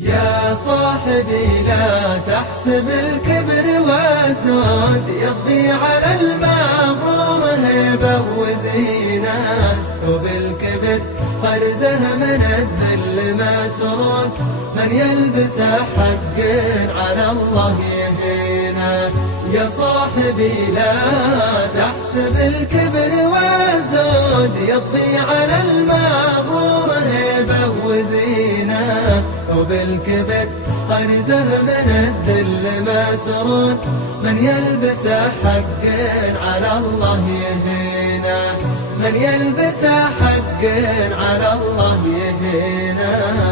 يا صاحبي لا تحسب الكبر والزهد يضي على المغرور هيبة وزينة، وبالكبر خرزه من الذل مسرود، من يلبسه حق على الله يهينه. يا صاحبي لا تحسب الكبر والزهد يضي على المغرور هيبة وزينة، وبالكبر خرزه من الذل مسرود، من يلبسه حق على الله يهينه، من يلبسه حق على الله يهينه.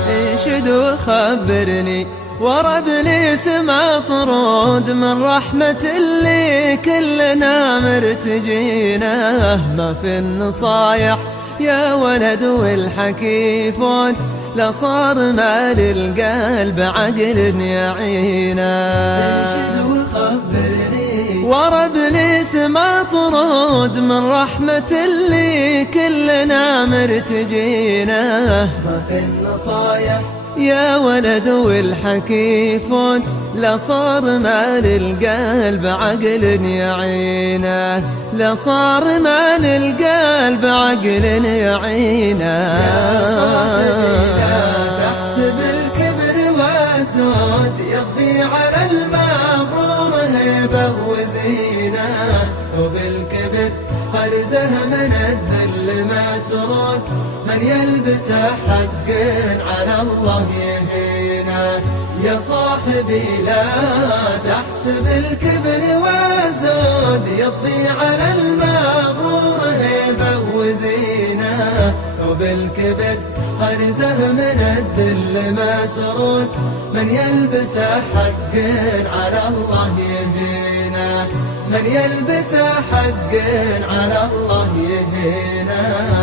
انشد وخبرني ورا ابليس ما طرود، من رحمة اللي كلنا مرتجينه، ما في النصايح يا ولد والحكي فوت، لصار مال القلب عقل يعينه. انشد وخبرني ورا ابليس ما طرود، من رحمة اللي كلنا مرتجينه، ما في النصايح يا ولد والحكي فوت، لصار مال القلب عقل يعينه، لصار مال القلب عقل يعينه. يا صاحبي لا تحسب الكبر والزهد يضي على المغرور هيبة وزينة، وبالكبر خرزه من الذل مسرود، من يلبسه حق على الله يهينه. يا صاحبي لا تحسب الكبر والزهد يضي على المغرور هيبة وزينة، وبالكبر خرزه من الذل مسرود، من يلبسه حق على الله يهينه، من يلبسه حق على الله يهينه.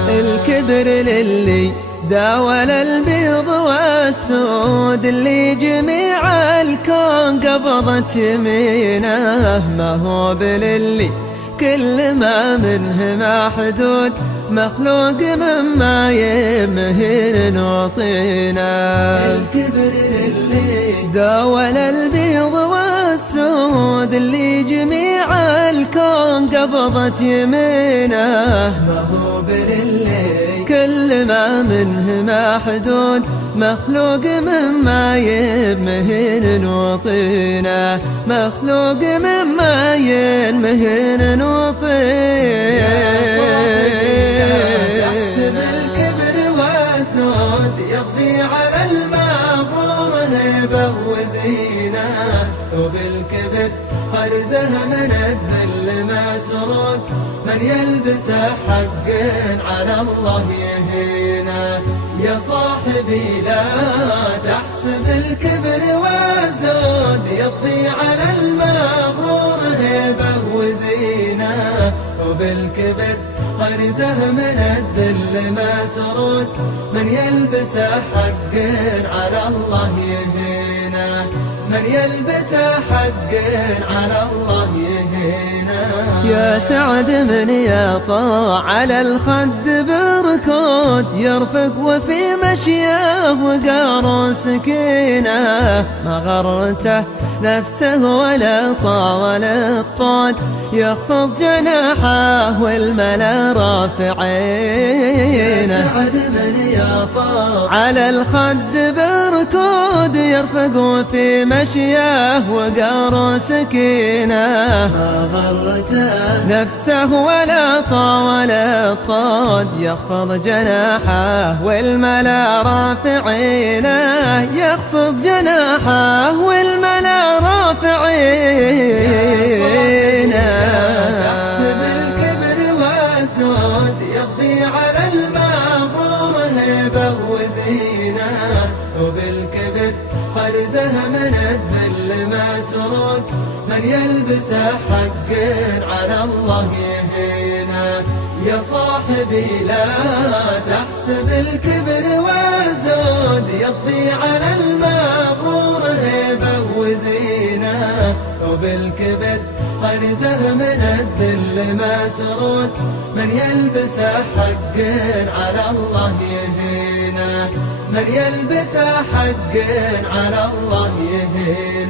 الكبر للي داول البيض والسود، اللي جميع الكون قبضت يمينه، ما هو بللي كل ما منه محدود، مخلوق مما يمهن وطينا. الكبر للي داول البيض والسود، اللي جميع الكون قبضت يمينه، ما هو بللي كل ما منه محدود، مخلوق مما يمهن وطينا، مخلوق مما يمهن وطينا. تحسب الكبر والزهد يضي على المغرور هيبة وزينة، وبالكبر خرزه من الذل مسرود، من يلبسه حق على الله يهينه. يا صاحبي لا تحسب الكبر والزهد يضي على المغرور هيبة وزينة، وبالكبر خرزه من الذل مسرود، من يلبسه حق على الله يهينه، من يلبسه حق على الله يهينه. يا سعد من يطاع على الخد بركود، يرفق وفي مشيه وقار سكينه، ما غرته نفسه ولا طاول الطود، يخفض جناحه والملا رافعينه. يا سعد من يطاع على الخد بركود، يرفق وفي مشيه وقار سكينه، ما غرته نفسه ولا طاول الطود، يخفض جناحه والملا رافعينه، يخفض جناحه والملا رافعينه. تحسب الكبر والزهد يضي على المغرور هيبة وزينة، وبالكبر خرزه من الذل مسرود، من يلبسه حق على الله يهينه. يا صاحبي لا تحسب الكبر والزهد يضي على المغرور هيبة وزينة، وبالكبر خرزه من الذل مسرود، من يلبسه حق على الله يهينه، من يلبسه حق على الله يهينه.